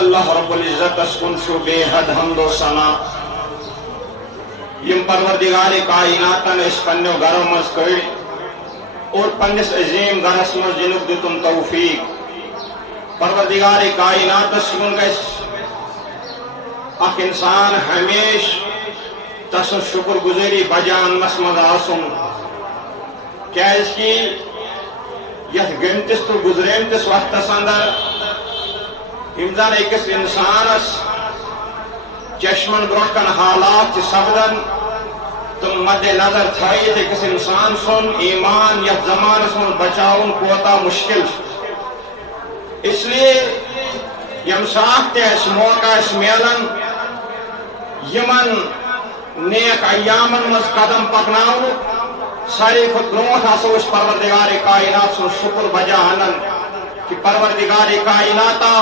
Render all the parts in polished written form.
اللہ رب العزت کن بے حد حمد و ثنا یم پروردگار کائناتن اس پنو گھرو مز کڑ اور پنس عظیم گھرس مز جنک دتم توفیق پروردگار کائناتس کن گھس اخ انسان ہمیش تس شکر گزاری بجان مز آسن کیاز کہ یت گمتس تو گزریمتس وقتس اندر یم زن اکس انسانس چشمن برو کن حالات سپدن تم مد نظر تھائیت اکس انسان سن ایمان یت زمانس من بچاؤن کوتا مشکل اس لیے یم سات تس موقع ملن یمن نیک ایامن مز قدم پکناؤ ساری کھت برونٹ ہسا اس پروردگار کائنات سن شکر بجا انن کہ پروردگار کائناتا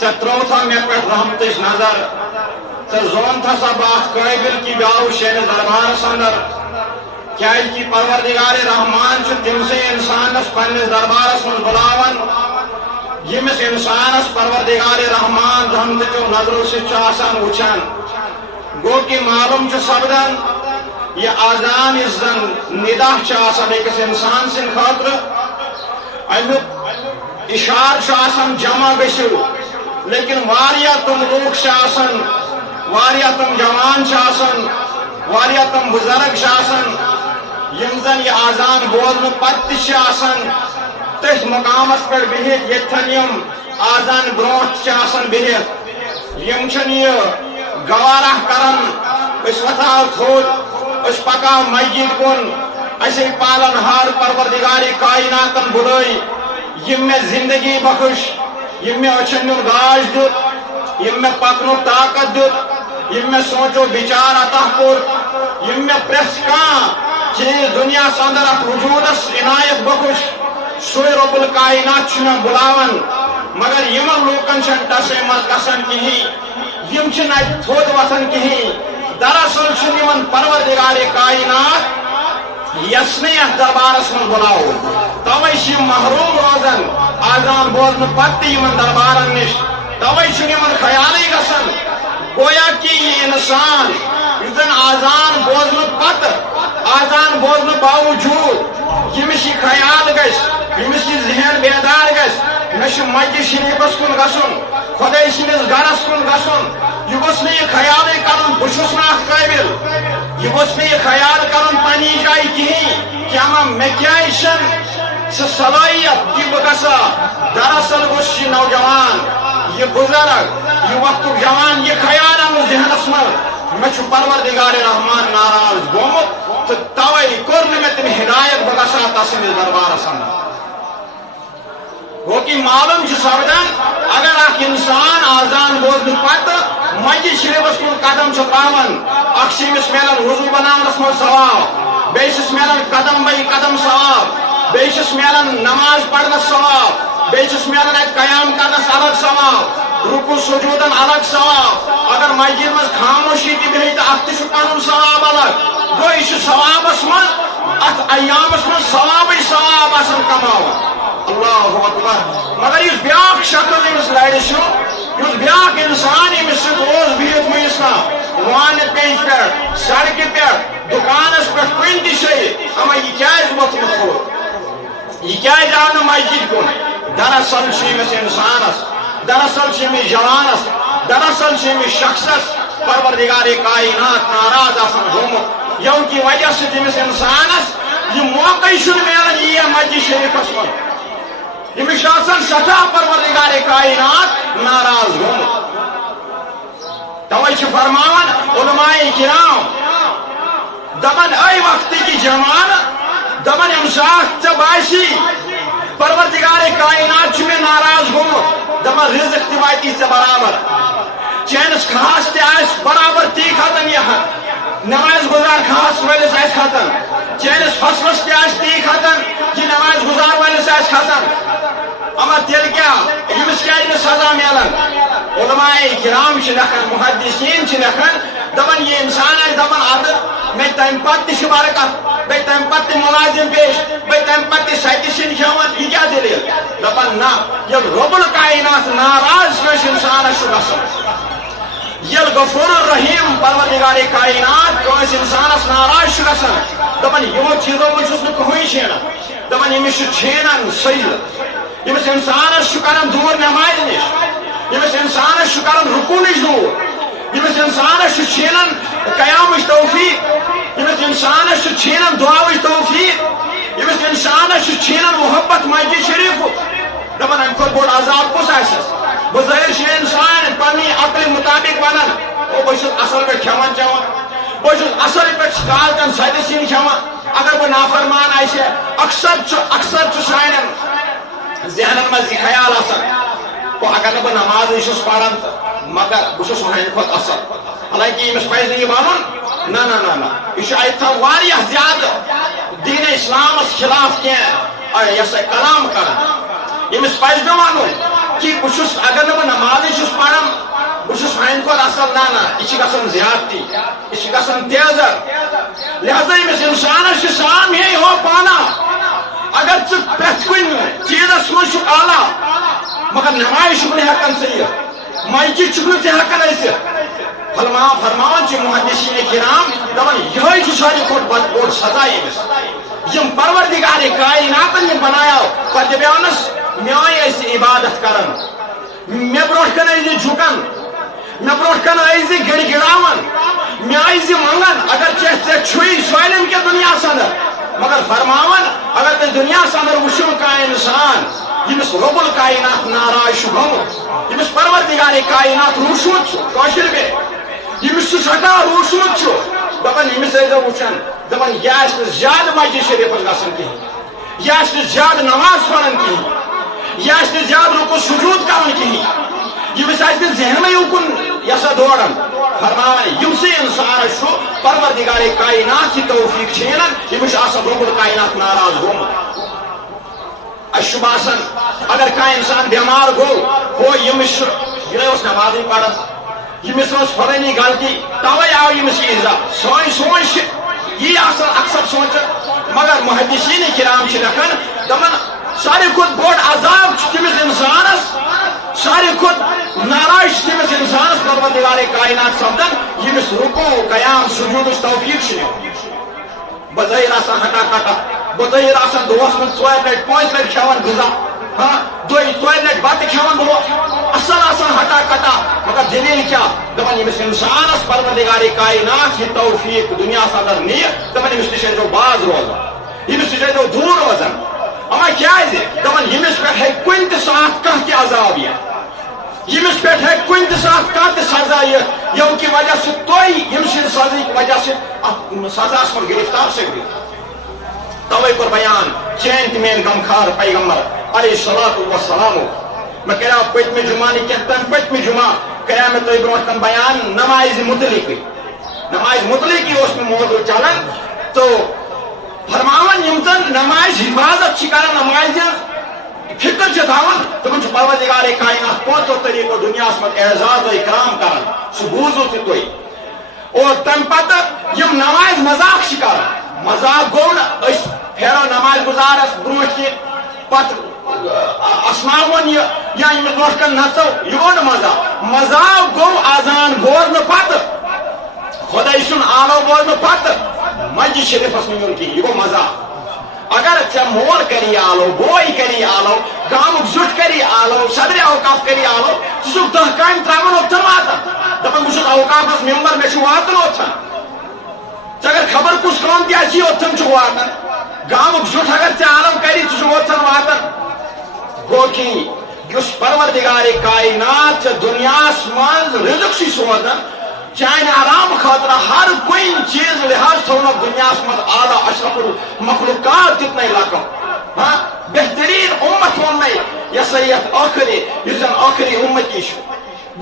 ترو تھا مے پہ رحمتش نظر زون تھا سا بات قابل کی بیاو شین دربارس اندر کیا کہ پروردگار رحمان تم سے انسانس پنس دربارس من بلاون یمس انسانس پروردگار رحمان رحمت چو نظروں سے وچان گو کہ معلوم سپدان یہ آذان اس زن ندا اکس انسان سن خاطر امیک اشار جمع گسو لیکن واریا تم لوگ واریا تم جوان واریا تم بزرگ یم زن یہ آذان بولنے پتہ تس مقامس پہ بہت یتھن یم آذان بروٹ بہت یم چھن یہ گوارہ کرن اس وتھاو تھوڑ اس پکاو مسجد کن اسی پالن ہار پروردگار کائناتن بلائی یم میں زندگی بخش یم میں اچھن گاش دیت یم میں پکنو طاقت دیت یم میں سوچو بچار عطا کور یم میں پریس کان چیز دنیا اندر ات وجودس عنایت بخش سوی رب الکائنات چھ بلاون مگر یمن لوکن چھ ٹسے مز گسن کہین یم چھ نہ تھود وسن کہین دراصل چھ یمن پروردگار کائنات یسنے دربارس من بلاو توے چھ محروم روزن آذان بولنے پتہ یمن دربارن نش توے چھ یمن خیالے گسن گویا کہ یہ انسان یزن آذان بولنے پتہ آذان بولنے باوجود یمس یہ خیال گس یمس یہ ذہن بیدار گس مش مسجد شریفس کن گسن خدا سندس گرس کن گسن یہ گوس نہ یہ خیال کرن بچس نا قابل یہ گوس نہ یہ خیال کرن پنی جائے کہین کہ اما مے کیا صلاحیت کہ بہ گسا دراصل گوس یہ نوجوان یہ بزرگ یہ وقت جوان یہ خیال ذہنس من مے پروردگار رحمان ناراض گومت تو توے کور مے تم ہدایت بہ گسا تسندس دربارس اندر گو کہ معلوم سپدان اگر اخ انسان آذان بوزن پتہ مسجد شریفس کن قدم پاون اخ ملن وضو بناونس من ثواب بیس ملن قدم بے قدم ثواب بیس ملن نماز پڑھنس ثواب بیس ملن ات قیام کرنس الگ ثواب رکوع سجودن الگ ثواب اگر مسجد مز خاموشی تہ بہت ات تہ پنن ثواب الگ گو یہ ثوابس من ات ایامس من ثواب کماون اللہ اکبر مگر اس بیاق شخص امس لڑ اس بیاق انسان امس روز بہت میسا وان پیش پہ سڑک پہ دکانس پہ کن تہ جائے اما یہ کیا ووتمت ہو یہ کیا آو نا مسجد کن دراصل امس انسانس دراصل امس جوانس دراصل امس شخصس پروردگار کائنات ناراض گومت یو کی وجہ امس انسانس یہ موقع ملان یہ مسجد شریفس من امس سٹھا پروردگار کائنات ناراض گومت توے فرماون علماء کرام دپان اے وقت کی جوان دپان یم سات ژے باسی پروردگار کائنات میں ناراض گومت دپان رزق تہ واتی ژے برابر چانس خاص تہ آس برابر تی کھتن یہ نماز گزار خاص ولس آس کھتن چانس فصلس تہ آس تی کھتن یہ نماز گزار ولس آس کھتن اما تیل کیا امس کیا سزا ملان علماء کرام لکھان محدثین لکھان دپان یہ انسان دپان اد میں تم پتہ تہ برکت بے تم پتہ ملازم پیش بے تم پتہ سچ سن کھیوان یہ کیا دلیل دپان نا یہ رب الکائنات کائنات ناراض کس انسانس یل غفور الرحیم پروردگار کائنات کس انسانس ناراض گژھان دپان یمو چیزو من چھس نہٕ کٕہٕنۍ شیٖنان دپان ییٚمِس چھُ چھینان سجدٕ ییٚمِس اِنسانس چھُ کران دوٗر نٮ۪مازِ نِش ییٚمِس اِنسانس چھُ کران رُکوٗع نِش دوٗر ییٚمِس اِنسانس چھُ چھینان قیامٕچ توفیٖق ییٚمِس اِنسانس چھُ چھینان دعاوٕچ توفیٖق ییٚمِس اِنسانس چھُ چھینان محبت مسجد شریٖفُک دپان امہِ کھۄتہٕ بوٚڑ عذاب کُس آسٮ۪س بظٲہر چھُ اِنسان پننہِ عقلہِ مُطابق ونان او بہٕ چھُس اصل پٲٹھۍ کھٮ۪وان چٮ۪وان بہٕ چھُس اصل پٲٹھۍ کالچن سدِ سِنۍ کھٮ۪وان اگر بہٕ نافرمان آسہِ اکثر چھُ سانٮ۪ن ذہنن منٛز یہِ خیال آسان اگر نہٕ بہٕ نمازٕے چھُس پران تہٕ مگر بہٕ چھُس ہُہٕنٛدِ کھۄتہٕ اصل حالانکہِ ییٚمِس پزِ نہٕ یہِ ونُن نہ یہِ چھُ اتہِ تھاو واریاہ زیادٕ دیٖنِ اسلامس خلاف کینٛہہ یہِ ہسا کلام کران ییٚمِس پزِ نہٕ ونُن کہ بہٕ چھُس اگر نہٕ بہٕ نمازٕے چھُس پران بہٕ چھُس ہُہٕنٛدِ کھۄتہٕ اصل نہ یہِ چھِ گژھان زیادتی یہِ چھِ گژھان تیزر لہذا ییٚمِس انسانس چھُ سام ہے ہو پانا اگر ژٕ پرٛٮ۪تھ کُنہِ چیٖزس منٛز چھُکھ اعلیٰ مگر نماز چھُکھ نہٕ ہٮ۪کان ژٕ یِتھ مسجد چھُکھ نہٕ ژٕ ہٮ۪کان ٲسِتھ فرماوان چھِ محدثیٖن کرام دپان یِہوٚے چھُ ساروی کھۄتہٕ بوٚڑ سزا ییٚمِس یِم پروردگارِ کائناتن یِم بنایو پتہٕ دپیونس میٲنۍ ٲسۍ عبادت کران مےٚ برونٛٹھ کن ٲسۍ جُکان مےٚ برونٛٹھ کن ٲسۍ گڑِ گِڑاوان مےٚ ٲسۍ ونان اگر ژےٚ چھُے سٲلِم کینٛہہ دُنیاہس اندر مگر فرماوان اگر تُہۍ دُنیاہس اندر وٕچھِو کانٛہہ انسان ییٚمِس رۄب الکائنات ناراض چھُ گوٚمُت ییٚمِس پروردگارِ کائنات روٗشمُت چھُ کٲشِر پٲٹھۍ ییٚمِس سُہ سٹھاہ روٗشمُت چھُ دپان ییٚمِس ٲسۍزیو وٕچھان دپان یہِ آسہِ نہٕ زیادٕ مسجد شریٖفس گژھان کِہیٖنۍ یہِ آسہِ نہٕ زیادٕ نماز پران کِہیٖنۍ یہِ آسہِ نہٕ زیادٕ رُکوٗع سجوٗد کران کِہیٖنۍ ییٚمِس آسہِ نہٕ ذہنٕے اُکُن یہِ ہسا دوران فرماوان یِمسٕے انسانس چھُ پروردگارِ کائنات یہِ توفیٖق چھینان ییٚمِس چھُ آسان رۄب الکائنات ناراض گوٚمُت اَسہِ چھُ باسان اگر کانٛہہ انسان بٮ۪مار گوٚو ہو ییٚمِس چھُ یہِ نَے اوس نمازٕے پران ییٚمِس ٲس فلٲنی غلطی توے آو ییٚمِس یہِ عزا سٲنۍ سونچ چھِ یی آسان اکثر سونچان مگر محدثیٖن کرام چھِ لیکھان دپان ساروی کھۄتہٕ بوٚڑ عذاب چھُ تٔمِس انسانس ساروی کھۄتہٕ ناراض چھُ تٔمِس انسانس پروردگارِ کائنات سپدان ییٚمِس رُکوٗع قیام سجوٗدٕچ توفیٖق چھِ نِوان بظٲہر آسان ہٹا کٹا بظٲہر آسان دۄہس منٛز 4 لٹہِ 5 لٹہِ کھٮ۪وان غذا دۄیہِ 4 لٹہِ بتہٕ کھٮ۪وان دۄہ اصل آسان ہٹا کٹا مگر دلیٖل کیٛاہ دپان ییٚمِس انسانس پروردگارِ کائنات یہِ توفیٖق دُنیاہس اندر نِیہِ دپان ییٚمِس نِش ٲسۍزیو باز روزان ییٚمِس نِش ٲسۍزیو دوٗر روزان اما کیٛازِ دپان ییٚمِس پٮ۪ٹھ ہیٚکہِ کُنہِ تہِ ساتہٕ کانٛہہ تہِ عذاب یِتھ ییٚمِس پٮ۪ٹھ ہیٚکہِ کُنہِ تہِ ساتہٕ کانٛہہ تہِ سزا یِتھ ییٚمہِ کہِ وجہ سۭتۍ تُہۍ ییٚمہِ سٕنٛدِ سزہٕکۍ وجہ سۭتۍ اتھ سزاہس منٛز گرفتار سپدِو توے کوٚر بیان چٲنۍ تہِ میٲنۍ غمخار پیغمبر علیہ الصلوۃ والسلام مےٚ کریاو پٔتمہِ جمعہ نہٕ کینٛہہ تمہِ پٔتمہِ جمعہ کریاو مےٚ تۄہہِ برونٛٹھ کن بیان نمازِ متعلقٕے اوس مےٚ موضوٗع چلان تہٕ فرماوان یِم زن نمازِ حفاظت چھِ کران نمازِ ہٕنٛز فکر چھِ تھاوان تِمن چھُ پروردگارِ کائنات پانٛژو طریٖقو دُنیاہس منٛز اعزاز و اکرام کران سُہ بوٗزِو تہِ تُہۍ اور تمہِ پتہٕ یِم نمازِ مذاق چھِ کران مذاق گوٚو نہٕ أسۍ پھیرو نماز گُزارس برونٛٹھ کِنۍ پتہٕ اسناوون یہِ یا ییٚمِس برونٛٹھ کن نژو یہِ گوٚو نہٕ مذاق گوٚو اذان بوزنہٕ پتہٕ خۄداے سُنٛد آلو بوزنہٕ پتہٕ مسجد شریٖفس منٛز یُن کِہیٖنۍ یہِ گوٚو مذاق اگر ژےٚ مول کری آلو بوے کری آلو گامُک زیُٹھ کری آلو صدرِ اوقاف کری آلو ژٕ چھُکھ 10 کامہِ تراوان اوٚتن واتان دپان بہٕ چھُس اوقافس ممبر مےٚ چھُ واتُن اوٚتن ژٕ اگر خبر کُس کٲم تہِ آسی اوٚتن چھُکھ واتان گامُک زیُٹھ اگر ژےٚ عالم کری ژٕ چھُکھ اوٚتن واتان گوٚو کہِ یُس پروردگارِ کائنات ژےٚ دُنیاہس منٛز رِزق چھُے سوزان چانہِ آرام خٲطرٕ ہر کُنہِ چیٖز لحاظ تھوٚونکھ دُنیاہس منٛز اعلیٰ اشرف المخلوقات دیُتنَے رقم بہتریٖن اُمت ووٚننَے یہِ ہسا یتھ ٲخری یُس زن ٲخری اُمتی چھُ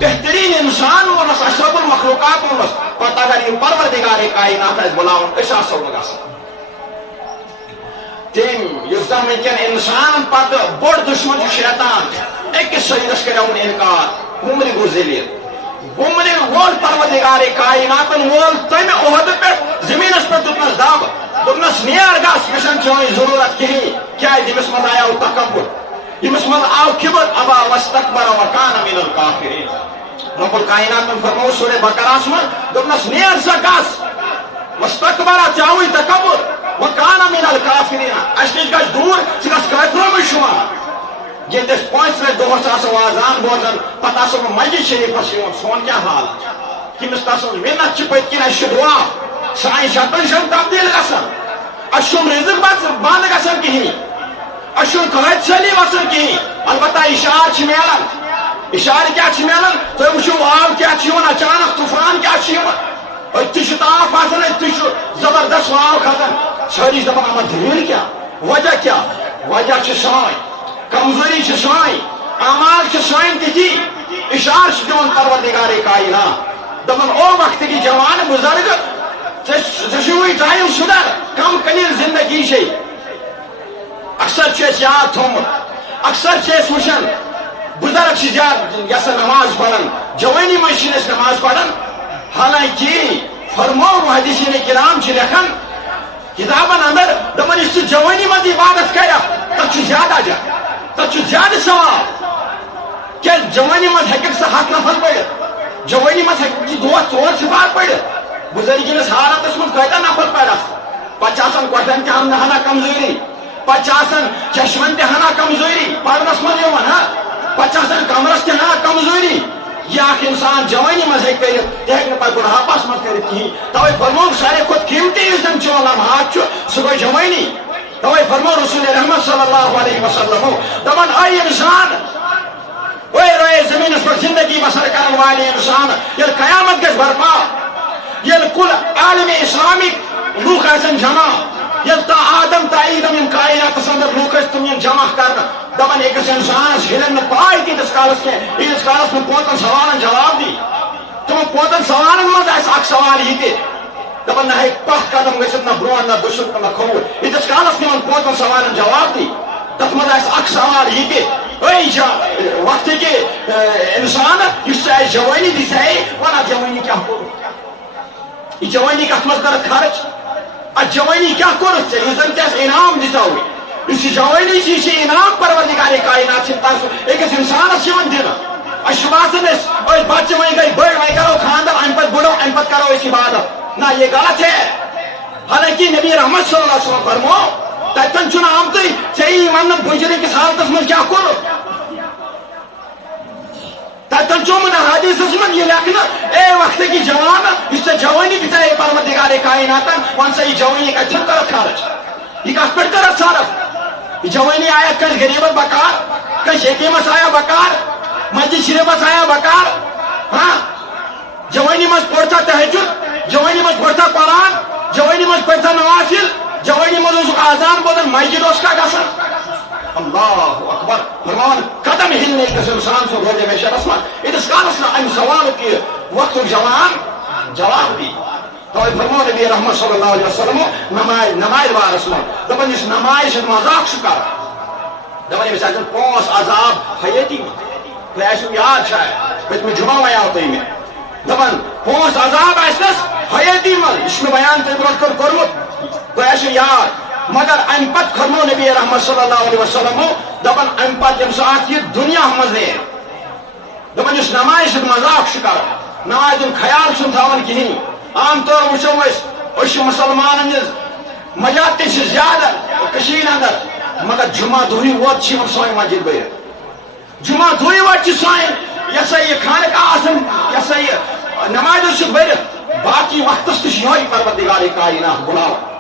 بہتریٖن انسان ووٚنس اشرف المخلوقات ووٚنس پتہٕ اگر یہِ پروردگارِ کائنات آسہِ بُلاوُن أسۍ آسو نہٕ گژھان تٔمۍ یُس زن وٕنکیٚن انسانن پتہٕ بوٚڑ دُشمن چھُ شیطان أکِس سجدس کریوُن انکار گُمرِ گوٚو ذٔلیٖل گُمرِ وول پروردگارِ کائناتن وول تمہِ عہدٕ پٮ۪ٹھ زٔمیٖنس پٮ۪ٹھ دیُتنس دب دوٚپنس نیر گژھ مےٚ چھنہٕ چٲنۍ ضروٗرت کِہیٖنۍ کیازِ أمِس منٛز آیاو تکبر یمس من آو کبر ابا واستکبر وکان من الکافرین. رب الکائنات من فرمو سورہ بقرہ من دوپنس نیر سا کس واستکبر چاوی تکبر وکان من الکافرین. اس نش گژھ دور ثہ گژھ کافرو من شمار. ییٚتہِ أسۍ 5 لٹہِ دۄہس آسو آزان بوزان پتہٕ آسو بہٕ مسجد شریفس یِوان سون کیٛاہ حال کٔمِس تسٕنٛز مِنت چھِ پٔتۍ کِنۍ اَسہِ چھُ دعا سانہِ شکلہِ چھنہٕ تبدیٖل گژھان. اَسہِ چھُنہٕ رِزق بنٛد گژھان کِہیٖنۍ. اَسہِ چھُنہٕ کٕہۭنۍ ژھٔلی وسان کِہیٖنۍ. البتہ اِشارٕ چھِ میلان. اِشارٕ کیٛاہ چھِ میلان؟ تُہۍ وٕچھِو آب کیٛاہ چھُ یِوان اچانک طوفان کیٛاہ چھُ یِوان. أتھی چھُ تاپھ آسان أتھی چھُ زبردست واو کھسان. سٲری چھِ دپان اما دٔلیٖل کیٛاہ وجہ کیٛاہ؟ وجہ چھِ سٲنۍ کمزوری چھِ سٲنۍ اعمال چھِ سٲنۍ تِتھی. اشار چھِ دِوان پروردگار کائنات دپان او وقتٕکۍ جوان بُزرگ ژےٚ چھُوٕے ٹایم سُدھر کم قلیل زندگی چھے. اکثر چھُ اَسہِ یاد تھوٚمُت اکثر چھِ أسۍ وٕچھان بُزرگ چھِ زیادٕ یژھان نماز پران جوٲنی منٛز چھِنہٕ أسۍ نماز پران. حالانکہ فرمو حدیثین کرام چھِ لیکھان کتابن اندر دپان یُس ژٕ جوٲنی منٛز عبادت کرکھ تتھ چھُ زیادٕ اجر تتھ چھُ زیادٕ ثواب. کیٛازِ جوٲنی منٛز ہیٚککھ ژٕ 100 نفر پٔرِتھ. جوٲنی منٛز ہیٚککھ ژٕ دۄہس 4 سِفار پٔرِتھ. بُزرگی حالتس منٛز کۭتیاہ نفر پرکھ. پتہٕ چھِ آسان کۄٹھٮ۪ن تہِ ہنا کمزوری پتہٕ چھِ آسان چشمن تہِ ہنا کمزوری پرنس منٛز یِوان پتہٕ چھِ آسان کمرس تہِ ہنا کمزوری. یہ اکھ انسان جوٲنی منٛز ہیٚکہِ کٔرِتھ تہِ ہیٚکہِ نہٕ پتہٕ بُڑھاپس منٛز کٔرِتھ کِہیٖنۍ. توے فرمووُکھ ساروی کھۄتہٕ قیمتی یُس زن چون لمحات چھُ سُہ گوٚو جوٲنی. توے فرمو رسول رحمت صلی اللہ علیہ وسلم دپان اے انسان اے روئے زمینس پر زندگی بسر کرن والے انسان ییٚلہِ قیامت گژھِ برپا ییٚلہِ کُل عالم اسلامِک لوٗکھ آسن جمع ییٚلہِ تا آدم تا عیٖدم یِم کائناتس اندر لوٗکھ ٲسۍ تِم یِن جمع کرنہٕ دپان أکِس انسانس ہیٚلن نہٕ پاے تیٖتِس کالس کینٛہہ ییٖتِس کالس نہٕ 5 سوالن جواب دی. تِمن 5 سوالن منٛز آسہِ اکھ سوال یہِ تہِ دپان نہ ہیٚکہِ پتھ قدم گٔژھِتھ نہ برٛونٛٹھ نہ دٔچھُن تہٕ نہ کھووُر. ییٖتِس کالس نہٕ یِمن 5 سوالن جواب دی تتھ منٛز آسہِ اکھ سوال یہِ تہِ اے وقتٕکۍ انسان یُس ژےٚ اَسہِ جوٲنی دِژے وَن اَتھ جوٲنی کیٛاہ کوٚرُتھ. یہِ جوٲنی کتھ منٛز کٔرٕتھ خرٕچ. اَتھ جوٲنی کیٛاہ کوٚرُتھ ژےٚ یُس زن ژےٚ اَسہِ انعام دِژاوُے. یُس یہِ جوٲنی چھِ یہِ چھِ انعام پروردگار کائنات سٕنٛدِ طرفہٕ أکِس انسانس یِوان دِنہٕ. اَسہِ چھُ باسان أسۍ بچہٕ وۄنۍ گٔے بٔڑۍ وۄنۍ کرو خاندر امہِ پتہٕ بُڑو امہِ پتہٕ کرو أسۍ عبادت. نہ یہ غلط ہے. حالانکہ نبی رحمت صلی اللہ علیہ وسلم فرمو تتن چھُنہٕ آمتُے ژےٚ یی وننہٕ بٕجرٕ کِس حالتس منٛز کیٛاہ کوٚرُتھ. تتن چھُ آمُت حدیثس منٛز یہِ لیکھنہٕ اے وقتٕکۍ جوان یُس ژےٚ جوٲنی دِژے پروردگار کائناتن ون سا یہِ جوٲنی کتٮ۪ن کٔرٕتھ خرٕچ. یہِ کتھ پٮ۪ٹھ کٔرٕتھ صرف. یہ جوٲنی آیا کٲنٛسہِ غریٖبس بکار کٲنٛسہِ یتیٖمس آیا بکار مسجد شریفس آیا بکار. ہاں جوٲنی منٛز پوٚرتھا تہجد جوٲنی منٛز پوٚرتھا قرآن جوٲنی منٛز پٔرتھا نوافل جوٲنی منٛز اوسُکھ آزان بوزان مسجد اوس کھا گژھان. اللہ اکبر فرمان قدم ہلنے أکِس انسان سُنٛد روزِ محشرس منٛز ییٖتِس کالس نہٕ امہِ سوالُک یہِ وقتُک جوان جواب دی. توے فرمو نبی رحمت صلی اللہ علیہ وسلم نماز بارس منٛز دپان یُس نماز ہُنٛد مذاق چھُ کران دپان أمِس آسن 5 عذاب حیٲتی منٛز. تۄہہِ آسِوٕ یاد شاید پٔتمہِ جمعہ وَنیٛاو تۄہہِ مےٚ دپان 5 عذاب آسنس حیٲتی منٛز. یہِ چھُ مےٚ بیان تۄہہِ برونٛٹھ کٔنۍ کوٚرمُت تۄہہِ آسِوٕ یاد. مگر امہِ پتہٕ فرمو نبی رحمت صلی اللہ علیہ وسلم دپان امہِ پتہٕ ییٚمہِ ساتہٕ یہِ دُنیا منٛز نیرِ دپان یُس نماز ہُنٛد مذاق چھُ کران نمازِ ہُنٛد خیال چھُنہٕ تھاوان کِہیٖنۍ. عام طور وٕچھو أسۍ چھِ مُسلمانن ہٕنٛز مجات تہِ چھِ زیادٕ کٔشیٖرِ اندر مگر جمعہ دۄہٕے ووت چھِ یِوان سٲنۍ مسجد بٔرِتھ. جمعہ دۄہٕے ووت چھِ سٲنۍ یہِ سا یہِ خانقاہ آسان یہِ سا یہِ نمازِ سۭتۍ بٔرِتھ. باقی وقتس تہِ چھُ یِہوے پروردگار کائنات بُلاوان.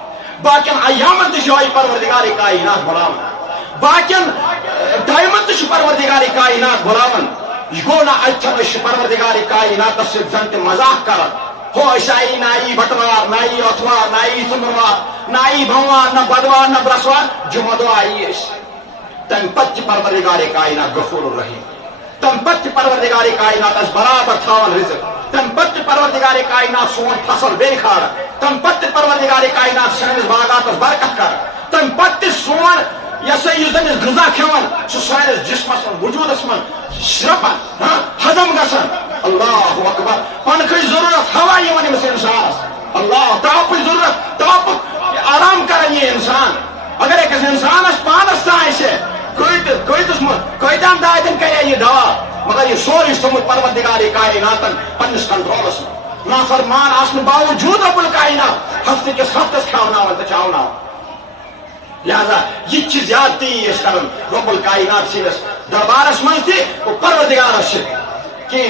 باقین ایامن تہِ چھُ یِہوے پروردگار کائنات بُلاوان. باقین ٹایمن تہِ چھُ پروردگار کائنات بُلاوان. یہِ گوٚو نہٕ اتھن أسۍ چھِ پروردگار کائناتس سۭتۍ زن تہِ مذاق کران. ہو أسۍ آیی نہ آیی بٹوار نہ آیی اتھوار نہ آیی ژنٛدٕروار نہ آیی بوموار نہ بدوار نہ برٛسوار جمعہ دۄہ آیی أسۍ. تمہِ پتہٕ تہِ پروردگار کائنات غفور الرحیم. تمہِ پتہٕ تہِ پروردگار کائنات اسہِ برابر تھاوان رزق. تمہِ پتہٕ تہِ پروردگار کائنات سون فصل بیٚیہِ کھالان. تمہِ پتہٕ تہِ پروردگار کائنات سٲنِس باغاتس برکت کران. تمہِ پتہٕ تہِ سون یہِ سا یُس زن أسۍ غذا کھٮ۪وان سُہ سٲنِس جسمس منٛز وجوٗدس منٛز شرٛپان ہضم گژھان. اللہ اکبر پنکھٕچ ضروٗرت ہوا یِوان أمِس انسانس. اللہ تاپٕچ ضروٗرت تاپُک آرام کران یہِ انسان. اگر أکِس انسانس پانس تام آسہِ کۭتِس منٛز کتن دادن کرے یہ دوا مگر یہ سوری تھومت پروردگار کائنات پنس کنٹرولس نافرمان آسن باوجود رب الکائنات ہفتہ کس ہفتس کھاوناون تو چاوناون لہذا یہ چیز زیادتی اس کرن رب الکائنات سندس دربارس من تہ پروردگارس کہ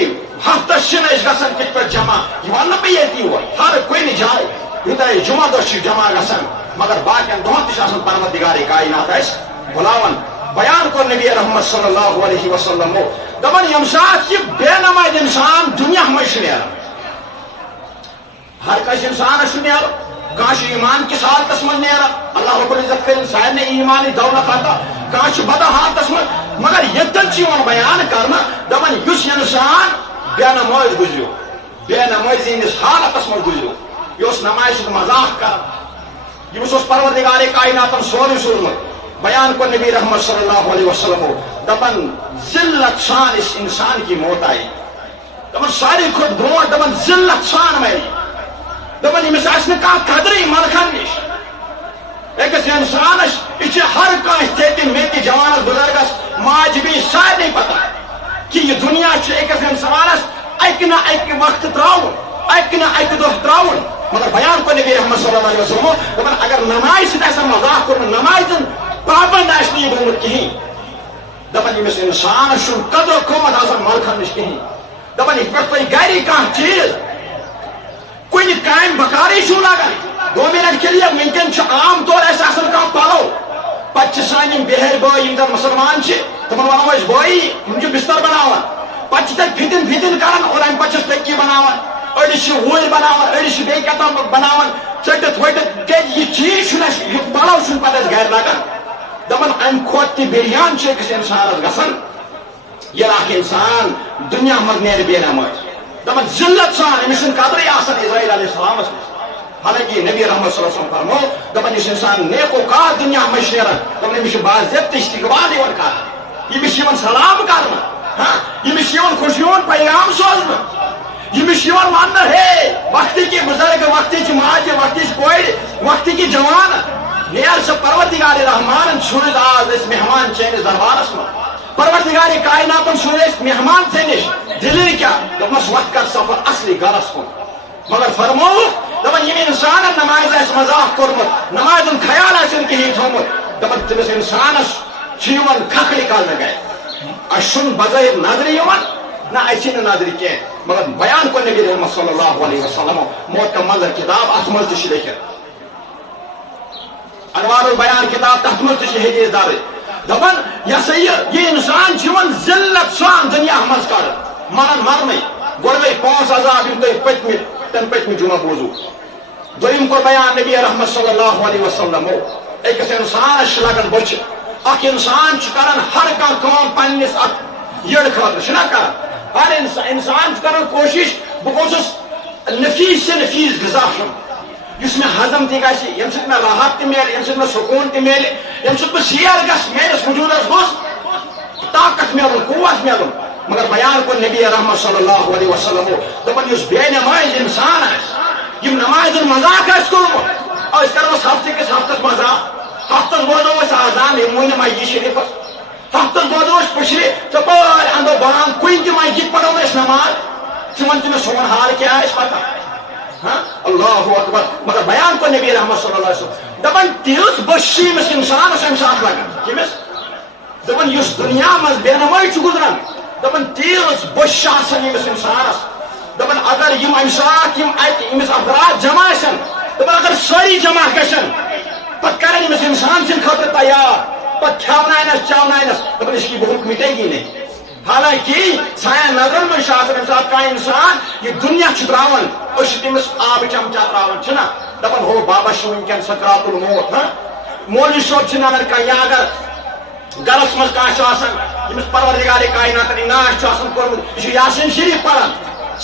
ہفتس چھ گژھان کت پہ جمع یہ ون بہ یتی ہر کن جائے یوتہ جمعہ دہ جمع گژھان مگر باقین دہن تہ پروردگار کائنات اس بلاون بیان کور نبی رحمت صلی اللہ علیہ وسلم دپان یم سات یہ بے نماز انسان دنیا مز نیران ہر کس انسانس نیران کان ایمان کس حالتس من نیران اللہ رب العزت کرن سارے ایمان دولت عطا کان بد حالتس من مگر یتن بیان کرنا دپان اس انسان بے نماز گزریو بے نمازی ہندس حالتس من گزریو یہ نماز مذاق کر یہ پروردگار کائنات سورے سوزمت بیان کو نبی رحمت صلی اللہ علیہ وسلم دپان ذلت سان اس انسان کی موت آئی دپان ساری کھت برو دپان ذلت سان مری دپان امس کھانا قدری ملکن نش اکس انسانس یہ ہر کھانا ٹھیک میت جوانس بزرگس ماج بھی سارے پتہ کہ یہ دنیا اکس انسانس اکہ نہ اکہ وقت تراؤن اکہ نہ اکہ دہ تراؤن مگر بیان کو نبی رحمت صلی اللہ علیہ وسلم دپان اگر نماز سن مذاق کور نماز پابند یہ گومت کہین دپان امس انسانس قدر قیمت آسان ملکن نش کہین دپان یہ پہ تھی گھر کھانا چیز کن کام بکاری لگان 2 منٹ کے لیے ونکن عام طور کھانا پلو پتہ سان بہر بھائی زن مسلمان تمن ونو اس بھائی ہم بستر بناوان پتہ تک فتن کران اور ام پتہ تکی بناوان اڑس وول بناوان اڑس بی کتام بناوان ٹھٹت وٹت یہ چیز یہ پلو پتہ گھر لگان دپان ام کھت تہ بریان اکس انسانس گژھان ییٚلہِ اکھ انسان دنیا مز نیرِ بے نماز دپان ذلت سان امس قدرے آسان اسرائیل علیہ السلامس حالانکہ نبی رحمت صلی اللہ علیہ وسلم فرمو دپان اس انسان نیک و کار دنیا مز نیران دپان امس باضابطہ استقبال یوان کرنہٕ امس یوان سلام کرنہٕ امس یوان خوش یوان پیغام سوزنہٕ امس یوان وننہٕ ہے وقتی کی بزرگ وقتی کی ماجہ وقتی کی کورِ وقتی کی جوان نیر سا پروردگار رحمان سوز آز اس مہمان چینس دربارس من پروردگار کائنات سوز اس مہمان چینش دلی کیا دپس وقت کر سفر اصلی گرس کن مگر فرمو دپان یم انسان نماز اس مذاق کورمت نماز خیال آسن کہین تھومت دپان تمس انسانس چیون کھکھڑی کالنہ گئے اشن بظاہر نظر یوان نہ اسی نظر کی مگر بیان کو نبی رحمت صلی اللہ علیہ وسلم موت کا منظر کتاب ات مز تہ لیکھت انوار البیان کتاب تحت مز تہ حدیث دار دپان یہ انسان ذلت سان دنیا مز کر مرن مرنے گوڑ 5 عذاب یم تھی پتم جمعہ بوزو دویم کو بیان نبی رحمت صلی اللہ علیہ وسلم اکس انسانس لگان بچ اخ انسان کران ہر کام پنس یڑ خاطر کر ہر انسان کران کوشش بہ گوسس نفیس سے نفیس غذا کھیون اس میں ہضم تہ گژھِ یم سۭتۍ مےٚ راحت تہ میلہِ یم سۭتۍ مےٚ سکون تہ میلہِ یم سۭتۍ بہٕ سیر گژھِ میٲنِس وجوٗدس گوٚژھ طاقت میلُن قوت میلُن مگر بیان کوٚر نبی رحمت صلی اللہ علیہ وسلم دپان یُس بے نماز انسان آسہِ یم نمازن مذاق آسہِ کوٚرمُت أسۍ کرہوس ہفتہٕ کِس ہفتس مذاق ہفتس بوزو أسۍ آزان یم وٕنہِ مسجد شریفس ہفتس بوزو أسۍ پٔشرِ ژۄپٲرۍ انٛدو بنٛد کُنہِ تہِ مسجد پرو أسۍ نماز ژٕ وَن تہٕ مےٚ سون حال کیٛاہ آسہِ پتہ اللہ اکبر مگر بیان کو نبی رحمت صلی اللہ علیہ وسلم دپان تیس بشی امس انسانس ام سات لگان کمس دپان اس دنیا مز بے نماز گزران دپان تیس بش آسان امس انسانس دپان اگر یم ام سات امس افراد جمع آسن دپان اگر ساری جمع گژھن پتہ کرن امس انسان سن خاطر تیار پتہ کھونائنس چونائنس دپان اس کی بھوک مٹے گی نہیں حالانکہ سان نظرن من ام سات کھانا انسان یہ دنیا تراوان تمس آب چمچہ تراوان چھنا دپان ہو بابا ونکین سکرات الموت مولوی صٲب نظر کھانا یا اگر گرس مز کھانا یمس پروردگار کائنات ناش کورمت یہ یاسین شریف پران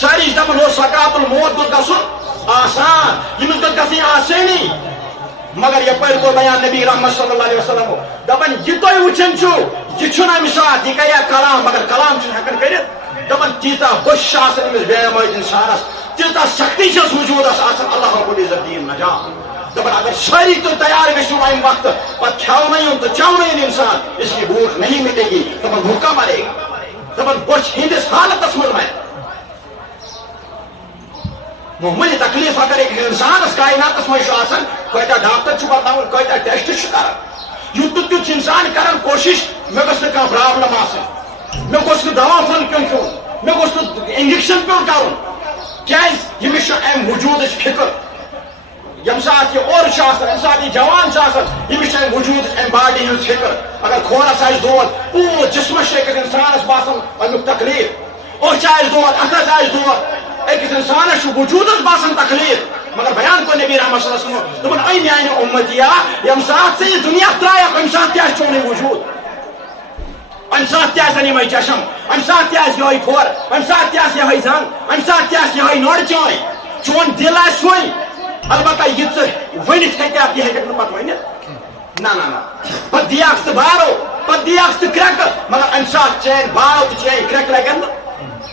ساری دپان ہو سکرات الموت گوٚژھ گژھُن آسان یمس گوٚژھ گژھٕنۍ آسٲنی مگر یپٲرۍ کوٚر بیان نبی رحمت صلی اللہ علیہ وسلم دپان یہ تُہۍ وٕچھان چھُو یہ چھُنہٕ امہِ ساتہٕ یہ کریا کلام مگر کلام چھُنہٕ ہٮ۪کان کٔرِتھ دپان تیٖژاہ بٔش آسان أمِس بے نماز انسانس تیٖژاہ سختی چھس وجوٗدس آسان اللہ رب العزت دِیِن نجات دپان اگر ساری تو تیار گژھو امہ وقت پتہ کھیونی تو چونی انسان اس کی بھوک نہیں مٹے گی دپان بھوکا مرے گا دپان بچ ہندس حالتس من مرے معمولی تکلیف اگر ایک انسانس کائناتس مجھ کتا ڈاکٹر بتاؤن کتا ٹیسٹ کر یوت تیت انسان کران کوشش مے گھس نا پرابلم آسن مے گوس نا دوا پھل پیون کھیون مے گوس نا انجیکشن پیون کرن کیاز یمس ام وجود فکر یم سات یہ اور یم سات یہ جوان یمس ام وجود ام باڈی ہز فکر اگر کھورس آس دود پور جسمس أکس انسانس باسان امیک تکلیف أچھ آس دود اتھس آس دود أکس انسانس وجودس باسان تکلیف مگر بیان کو نبی رحمت صلی اللہ علیہ وسلم دپان اے میانہ امتیا یم سات سے دنیا ترایک ام سات تہ چون وجود ام سات تہ آسن یمے چشم ام سات تہ آس یہ کھور ام سات تہ آس یہ زنگ ام سات تہ آس یہ نوڑ چوئے چون دل آس سوئے البتہ یہ ونت ہیکہ یہ ہیکہ پتہ ونت نا نا نا پتہ دیاکھ ژٕ بارو پتہ دیاکھ ژٕ کرٛٮ۪کہٕ مگر ام سات چین بارو تو چین کرٛٮ۪کہٕ لگن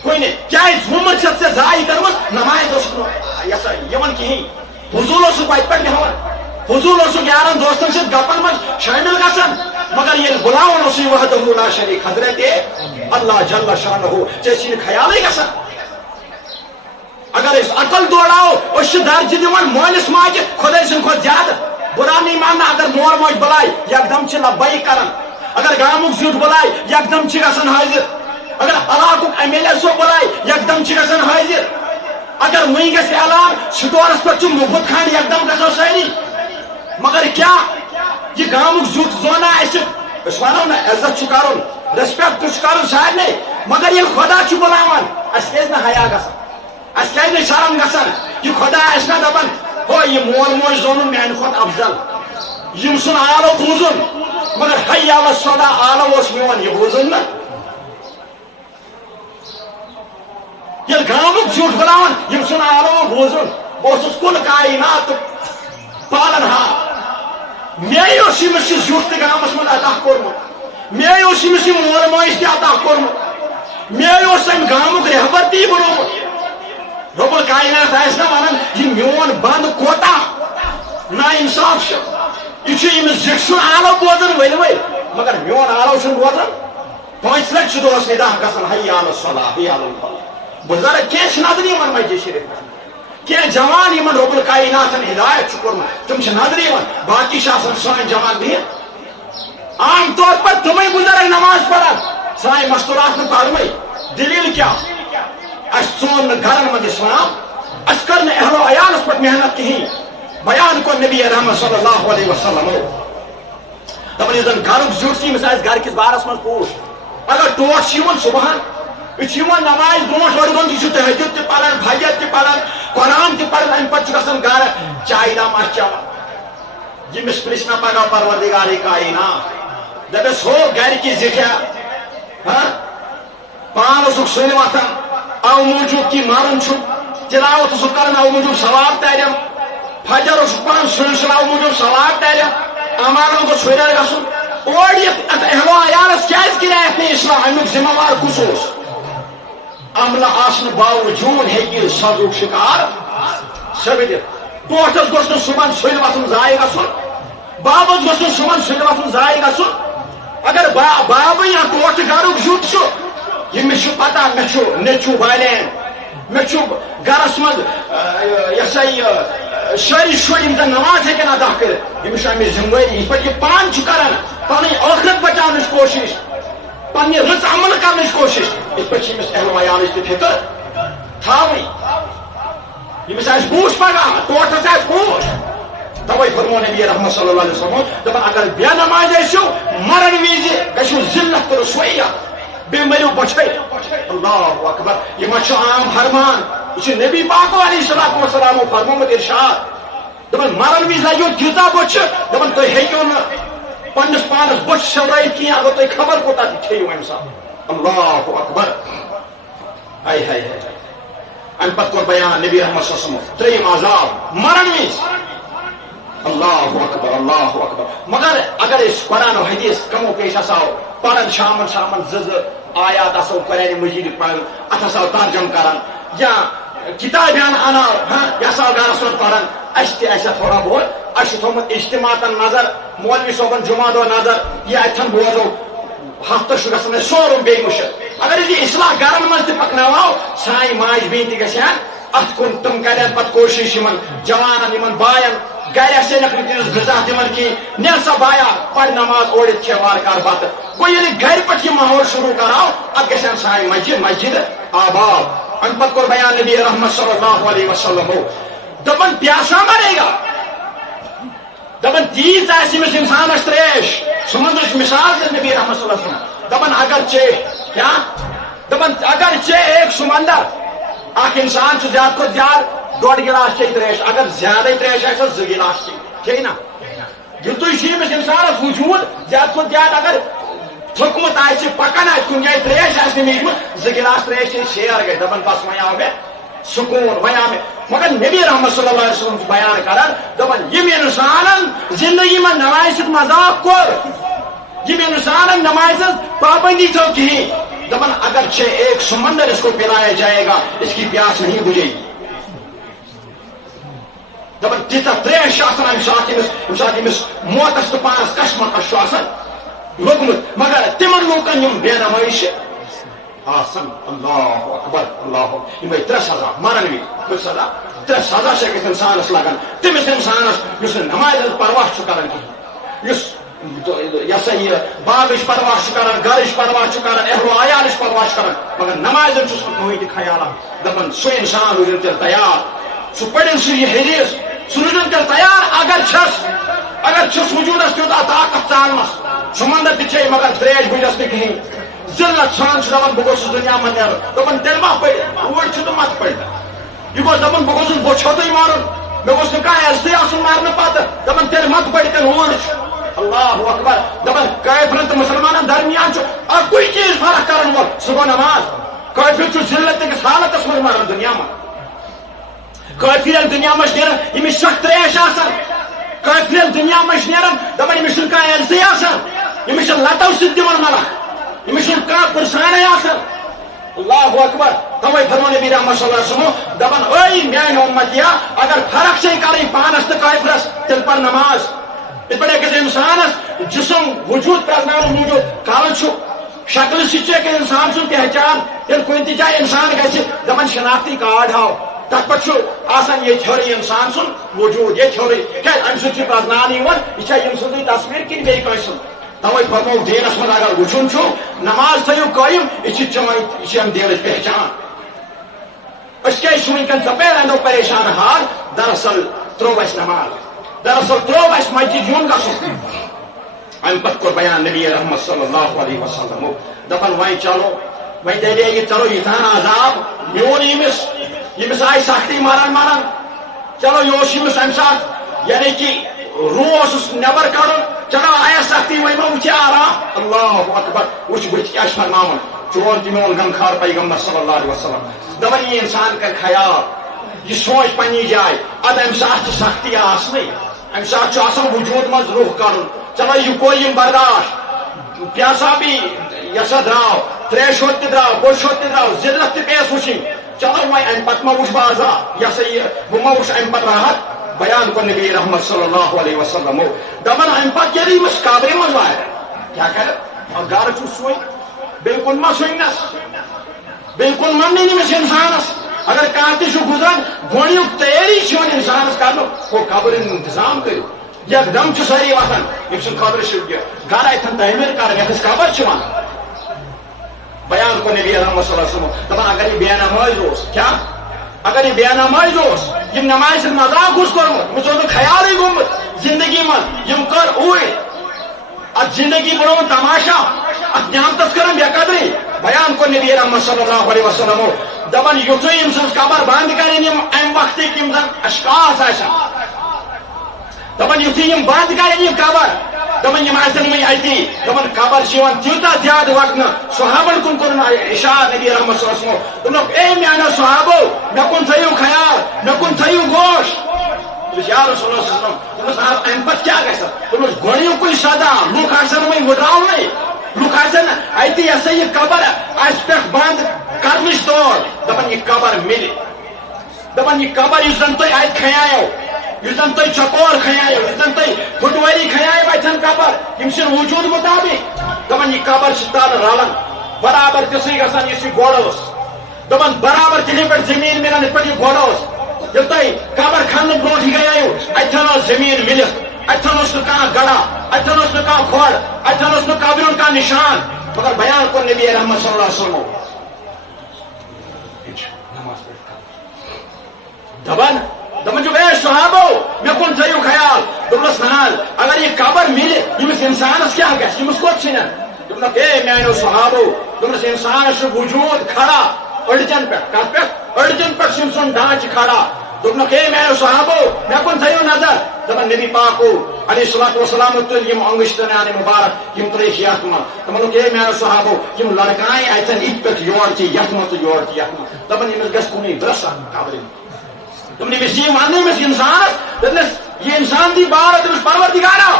کوئی نہیں کیاز وُمر چھتھ ژےٚ ضایع کٔرمٕژ نماز اوسُکھ یہِ ہسا یِوان کِہیٖنۍ فضوٗل اوسُکھ وتہِ پٮ۪ٹھ بیٚہوان فضوٗل اوسُکھ یارن دوستن سۭتۍ گپن منٛز شٲمِل گژھان مگر ییٚلہِ بُلاوان اوسُے وحدہُ لا شریٖک حضرت اللہ جل شانہ ژےٚ چھِی نہٕ خیالٕے گژھان اگر اس عقل دوڑاو اس درجہ دِوان مٲلِس ماجہِ خۄداے سٕنٛدِ کھۄتہٕ زیادٕ بُرا نہیں ماننا اگر مول موج بُلاے یکدم چھِ لبیک کران اگر گامُک زیُٹھ بُلاے یکدم چھِ گژھان حٲضِر اگر علاقُک ایم ایل اے صٲب بُلاے یکدم چھِ گژھان حٲضِر اگر وۄنۍ گژھِ اعلان سٹورس پٮ۪ٹھ چھُ مُفت کھنٛڈ یکدم گژھو سٲری مگر کیا یہ گامُک زیُٹھ زونا آسہِ أسۍ وَنو نہ عزت چھُ کرُن ریسپیکٹ چھُ کرُن سارنٕے مگر ییٚلہِ خۄدا چھُ بُلاوان اَسہِ کیازِ نہٕ حیا گژھان اس کیازِ نہٕ شرم گژھان یہ خدا آسہِ نا دپان ہو یہ مول موج زونُن میانہِ کھۄتہٕ افضل یم سُنٛد آلو بوٗزُن مگر حی علی الصلاۃ آلو اوس میون یہ بوٗزُن نا ییٚلہِ گامُک زیُٹھ بُلاوان یم سُنٛد آلو بوٗزُن بہٕ اوسُس کُل کاینات پالن ہا مے اوس ییٚمِس یہِ زیُٹھ تہِ گامس منٛز عطا کوٚرمُت مے اوس ییٚمِس یہِ مول موج تہِ عطا کوٚرمُت مے اوس امہِ گامُک رہبر تہِ بنومُت رب الکائنات آسہِ نا ونان یہ میون بند کوتاہ نا انصاف یہ یمس زِٹھِ سُنٛد آلو بوزان ؤلۍ ؤلۍ مگر میون آلو چھُنہٕ بوزان 5 لٹہِ چھُ دۄہس نِداہ گژھان حی علی الصلاۃ حی علی الفلاح بُزرگ کینٛہہ چھِ نظرِ یِوان مسجد شریف کینٛہہ جوان یِمن رب الکائناتن ہدایت چھُ کوٚرمُت تِم چھِ نظرِ یِوان باقی چھِ آسان سٲنۍ جوان بِہِتھ عام طور پر تِمے بُزرگ نماز پران سٲنۍ مستورات نہٕ پرنٕے دلیٖل کیٛاہ اس ژون نہٕ گرن منٛز اسلام اس کٔر نہٕ اہلو عیالس پٮ۪ٹھ محنت کِہیٖنۍ بیان کوٚر نبی رحمت صلی اللہ علیہ وسلم دپان یُس زن گرُک زیُٹھ چھُ ییٚمِس آسہِ گرٕکِس بارس منٛز پوٗچھ اگر ٹوٹھ چھِ یِوان صبحن یہِ چھُ یِوان نماز برونٛٹھ ورگُن یہِ چھُ تہجد تہِ پران فجر تہِ پران قرآن تہِ پران امہِ پتہٕ چھُ گژھان گرٕ چایہِ دام آسہِ چٮ۪وان ییٚمِس پرژھنا پگاہ پروردگارے کائنات دپیس ہو گرِکہِ زِٹھیا پان اوسُکھ سُلہِ وتھان او موجوب کی مارن چھُ تلاوت اوسُکھ کران او موجوب ثواب تریم فجر اوسُکھ پران سُلسِل او موجوب ثواب تریم امانن گوٚژھ ہُریر گژھُن اور یتھ اہلو عیالس کیازِ کرییکھ نہٕ اسلام امیُک ذمہٕ وار کُس اوس عملہ آسنہٕ باوجوٗد ہیٚکہِ سزُک شِکار سپدِتھ ٹوٹھس گوٚژھ نہٕ صُبحن سُلہِ وتھُن ضایہِ گژھُن بابس گوٚژھ نہٕ صُبحن سُلہِ وتھُن ضایہِ گژھُن اگر بابٕے یا ٹوٹھ گرُک زیُٹھ چھُ ییٚمِس چھُ پتہ مےٚ چھُ نیٚچوٗ والین مےٚ چھُ گرس منٛز یہِ ہسا یہِ سٲری شُرۍ یِم زن نماز ہیٚکن ادا کٔرِتھ ییٚمِس چھُ اَمِچ ذمہٕ وٲری یِتھ پٲٹھۍ یہِ پانہٕ چھُ کران پنٕنۍ ٲخرت بچاونٕچ کوٗشش پننہِ رٕژ عمل کرنٕچ کوٗشش یِتھ پٲٹھۍ چھِ أمِس اہلو عیالٕچ تہِ فِکر تھاوٕنۍ ییٚمِس آسہِ بوٗچھ پگاہ ٹوٹھس آسہِ بوٗچھ توے فرمو نبی رحمت صلی اللہ علیہ وسلم دپان اگر بے نماز ٲسِو مرن وِزِ گژھِو ذلت تہٕ رسوٲیی بے مٔرِو بچھے اللہ اکبر یہ ما چھُ عام فرمان یہ چھُ نبی پاکو علیہ الصلوۃ والسلام فرمومُت ارشاد دپان مرن وِزِ لگیو تیٖژاہ بۄچھِ دپان تُہۍ ہیٚکِو نہٕ پننس پانس بۄچھِ سوٚمبرٲیِتھ کینٛہہ اگر تُہۍ خبر کوٗتاہ تہِ کھیٚیِو امہِ ساتہٕ اللہ اکبر ہاے ہاے ہاے امہِ پتہٕ کوٚر بیان نبی رحمت صلی اللہ علیہ وسلم ترٛیٚیِم عذاب مرن وِزِ اللہ اکبر اللہ اکبر مگر اگر أسۍ قرآن و حدیث کمو پیش آسو پران شامن شامن زٕ آیات آسو قرآن مجیدٕکۍ پران اتھ آسو ترجم کران یا کتابیان انو یہ آسو گرس منٛز پران اسہِ تہِ آسہِ تھوڑا بہت اچھا تھومت اجتماعن نظر مولوی صوبن جمعہ دہ نظر یہ اتن بوزو ہفتہ گھن سورم بی مشت اگر یہ اصلاح گرن من تہ پکناو سان ماج بین تہ گھن ات کن تم کرن پتہ کوشش یمن جوانن یمن باین گر آسنک تیس غذا دن کی نیل سا بایا پڑ نماز اوڑت کھے وار کار بت گو یل گر پہ یہ ماحول شروع کرو ات گھن سان مسجد آباد ام پتہ کور بیان نبی رحمت صلی اللہ علیہ وسلم دپن پیاسا مرے گا دپن تیز آمس انسانس تریش سمندرچ مثال دے نبی رحمت صلی اللہ علیہ وسلم دپن اگر چے کیا دپن اگر چے ایک سمندر اخ انسان زیادہ کھت زیادہ ڈوڑ گلاس چے تریش اگر زیادہ تریش آس زٕ گلاس چے نا یتھے امس انسانس وجود زیادہ کھت زیادہ اگر تھوکمت آسہ پکان آسہ کن جائے تریش آسہ نیجمت زٕ گلاس تریش چے شیر گئے دپن بس وۄنۍ آو مےٚ سکون وۄنۍ آو مےٚ مگر نبی رحمت صلی اللہ علیہ وسلم بیان کران دپن یم انسانن زندگی من نماز سۭتۍ مذاق کور یم انسانن نماز پابندی تھو کہین دپن اگر چھ ایک سمندر اس کو پلایا جائے گا اس کی پیاس نہیں بجھے گی دپن تیتا تریش امہ سات امس موتس تو پانس کشمکش لوگمت مگر تمن لوکن یم بے نمائش آسن اللہ اکبر اللہ یہ ترے سزا مرن بھی سزا ترے سزا گھس انسانس لگان تمس انسانس اس نماز پرواہ کران یہ سا یہ باغ پرواہ کران گھر پرواہ کران اہل و عیال پرواہ کران مگر نماز کہیں تہ خیال دپان سو انسان روزن تیل تیار سہ پڑن سہ یہ حدیث سہ روزن تیل تیار اگر چھس وجودس تیوتاہ طاقت ژالنس سمندر تہ مگر تریش بجس نہ کہین ذلت سان دپان بہ گوس دنیا من نیرن دپان تیل ما پڑ اوڑ چھ تو مت پڑ یہ گوس دپان بہ گوس بوچھوتے مارن مے گوس نہ کانٛہہ عزتھٕے آسُن مارنہٕ پتہٕ دپان تیل مت پڑ تیل اوڑ اللہ اکبر دپان کافرن تو مسلمانن درمیان چھ اکوے چیز فرق کرن وول سہ گو نماز کافر چھ ذلت کس حالتس من مران دنیا من کافر دنیا مش نیران یمس سخت تریش آسان کافر دنیا مش نیران دپان یمس چھ کانٛہہ عزتھٕے آسان یمس چھ لتو سۭتۍ دِوان مران یمس چھ کانٛہہ پرسانے آسان اللہ اکبر توے فرمو نبی رحمت صلی اللہ علیہ وسلم دپان اے میانہ امتیا اگر فرق چھ کریں پانس تو کافرس تیل پر نماز یہ پہ أکس انسانس جسم وجود پرزنان موجود کال شکل سک انسان سن پہچان یل کن تہ جائے انسان گھس دپان شناختی کارڈ ہاو تک پہ یہ ہیوری انسان سن وجود یہ ہیوری ام سب پرزنان یہ یم سن تصویر کن بیٚیہِ کٲنٛسہِ ہُنٛد توے فرمو دینس من اگر وچن نماز تھو قائم یہ دینچ پہچان اس ونکن ژپیر اندو پریشان حال دراصل ترو اس نماز دراصل ترو اس مسجد یون گھن ام پتہ کور بیان نبی رحمت صلی اللہ علیہ وسلم دپان وۄنۍ چلو وۄنۍ دلے یہ چلو ییٖژہن عذاب میون یمس آئی سختی ماران چلو یہ امہ سات یعنی کہ روح نبر کڑن چلو آیا سختی وۄنۍ ما وٕچھِ آرام اللہ اکبر وٕچھ بٕتھِ کیٛاہ چھُ فرماوان چون تہ میون غمخار پیغمبر صلی اللہ علیہ وسلم دپان یہ انسان کر خیال یہ سوچ پننی جائے اد ام سات سختی آسنے ام سات آسان وجود مز روح کڑن چلو یہ کوئی برداشت پیاسا بھی یسا درو تریش ہوت تہ درو گوش ہوت تہ درو ذلت تہ پیس وچھن چلو وۄنۍ ام پتہٕ ما وٕچھ بہٕ عذاب یہ سا یہ بہٕ ما وٕچھ ام پتہٕ راحت بیان کو نبی رحمت صلی اللہ علیہ وسلم دپان ام پتہ ییٚلہِ أمِس قبرِ منٛز واتہِ کیٛاہ کرِ گرٕ چھُ سُے بیٚیہِ کُن ما ژھٕنۍنس بیٚیہِ کُن ما نِنۍ أمِس انسانس اگر کانٛہہ تہِ چھُ گُزران گۄڈنیُک تیٲری چھِ یِوان انسانس کرنہٕ ہُہ قبرِ ہُنٛد انتظام کٔرِو یکدم چھِ سٲری وتھان أمۍ سُنٛد خٲطرٕ چھُ گرٕ اتھن تعمیٖر کران یتھ أسۍ قبر چھِ ونان بیان کو نبی رحمت صلی اللہ علیہ وسلم دپان اگر یہ بے نماز اوس کیا اگر یہ بے نماز اوس یم نماز سۭتۍ مذاق اوس کوٚرمُت أمِس اوس نہٕ خیالٕے گوٚمُت زندگی منٛز یم کٔر اوٗرۍ ات زندگی بنووُن تماشا ات نعمتس کٔرٕن بے قدری بیان کو نبی رحمت صلی اللہ علیہ وسلم دپان یُتھُے یم سٕنٛز قبر بند کرن یم امہِ وقتٕکۍ یم زن اشخاص آسن دپان یُتھُے یم بند کرن یم قبر دپان یم آسن وۄنۍ اتی دپان قبر چھِ یِوان تیوٗتاہ زیادٕ وقتنہٕ صحابن کُن کوٚرُن اشارٕ نبی رحمت صلی اللہ علیہ وسلم دوٚپنکھ اے میانیو صحابو مےٚ کُن تھٲیِو خیال مےٚ کُن تھٲیِو گوش یا رسول اللہ صلی اللہ علیہ وسلم دوٚپمس امہِ پتہٕ کیٛاہ گژھِ دوٚپمس گۄڈنیُکُے سزا لُکھ آسن وۄنۍ وٕڈراونٕے لُکھ آسن اتی یہ سا یہ قبر آسہِ پٮ۪ٹھ بند کرنٕچ طور دپان یہ قبر مِلہِ دپان یہ قبر یُس زن تۄہہِ اتہِ کھیایو یزن تھی چکور کھیائیو یزن تھی پھٹوری کھیائیو اتن قبر یم سن وجود مطابق دپان یہ قبر تل رلان برابر تسی گژھان اس گوڑ اس دپان برابر تھی پہ زمین ملان ات پہ یہ گوڑ اس یل تھی قبر کھنہ برو گیو اتن زمین ملت اتن کھانا گڑا اتن کھانا کھوڑ اتن قبر کا نشان مگر بیان کور نبی رحمت صلی اللہ علیہ وسلم دپان دپان جو اے صحابو مے کن تھیو خیال دپنس نال اگر یہ قبر ملے یمس انسانس کیا گژھِ یمس کوت ژھنن دپنک اے میانو صحابو دپنس انسانس وجود کھڑا أڑجن پہ کت پہ أڑجن پہ سم سن ڈانچ کھڑا دپنک اے میانو صحابو مے کن تھیو نظر دپان نبی پاکو علیہ الصلوۃ والسلام تل یم انگشتنان مبارک یم ترٛیٚیہِ یتھ منٛز دپنک اے میانو صحابو یم لڑکائیں اتن ات پہ یور چی یتھ منٛز تہٕ یور چی یتھ منٛز دپان یمس گژھِ کُنُے درسا قبرِ تم نے مسیح ماننے میں انسان دپنس یہ انسان دی بار دپنس پروردگارا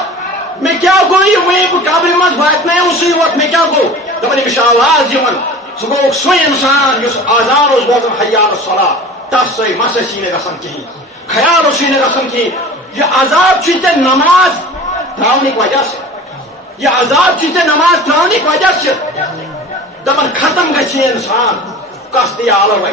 میں کیا گو یہ وہیں قبر مز واتنے اسی وقت میں کیا گو دپن یہ آواز یمن سہ گو سوی انسان اس آزار اس بوزن حی علی الصلاۃ تس سی مس سی نے گژھان کہین خیال اسی نے گژھان کہین یہ عذاب چھ تے نماز تراؤنی کی وجہ سے یہ عذاب چھ تے نماز تراؤنی کی وجہ سے دپن ختم گژھِ انسان کس دی عالم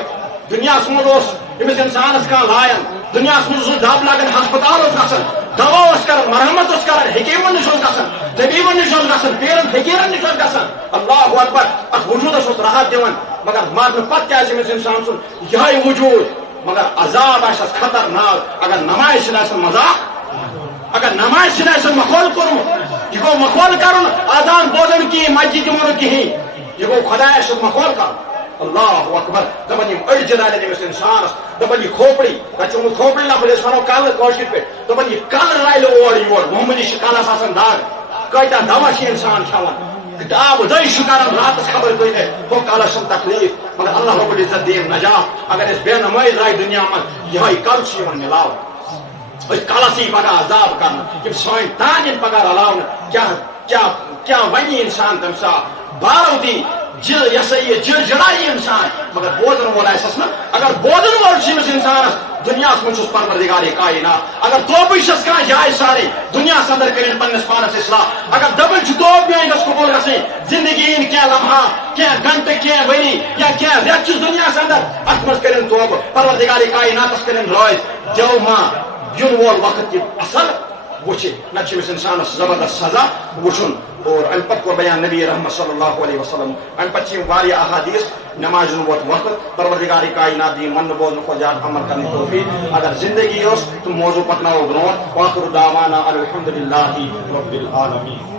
دنیا مز یمس انسانس کان لائن دنیا مز دب لگان ہسپتال گھن دوا کر مرمت کر حکیمن نش گھن طبیبن نش گھن پیرن فقیرن نش گھن اللہ اکبر ات وجودس راحت دان مگر مرنے پتہ کیا یمس انسان سن یہ وجود مگر عذاب آس خطرناک اگر نماز مذاق اگر نماز مخول کورمت یہ گو مخول کرن اذان بوزن کی مسجد دمو کہین یہ گو خدا مخول کرن اللہ اکبر دپان یم أڑ جنان أمس انسانس دپان یہ کھوپڑی تم کھوپڑی لفظ ونو کل کاشر پہ دپان یہ کل رالہ اور یور محمدی کلس آسان داغ کتیا دوا انسان کھان آب دش کران راتس خبر کت ہو کلس تکلیف مگر اللہ رب العزت دین نجات اگر اس بے نماز آئی دنیا من یہ کل ملاو کلس پگہ عذاب کر سن تان پگہ رلاؤ کیا ون انسان تم سات بارو دی یہ سا یہ جڑائی انسان مگر بوزن وول آس نا اگر بوزن وول انسانس دنیا من پروردگار کائنات اگر توبہ کھانا جائے سارے دنیا اندر کریں پنس پانس اصلاح اگر دبن توب میان گھس قبول گھن زندگی کی لمحہ کی گھنٹہ کی وری یا کی رت دنیا اندر ات مز کریں توبہ پروردگار کائنات کریں راز جو ماں ین وول وقت یہ اصل وچ نتہ انسانس زبردست سزا وچن اور ام پتہ کور بیان نبی رحمت صلی اللہ علیہ وسلم ام پتہ واریاہ احادیث نماز ووت وقت پروردگار کائنات دی من بوزن کو زیادہ عمل کرنے توفیق اگر زندگی اس تو موضوع پکناو برو واخر دعوانا الحمدللہ رب العالمین.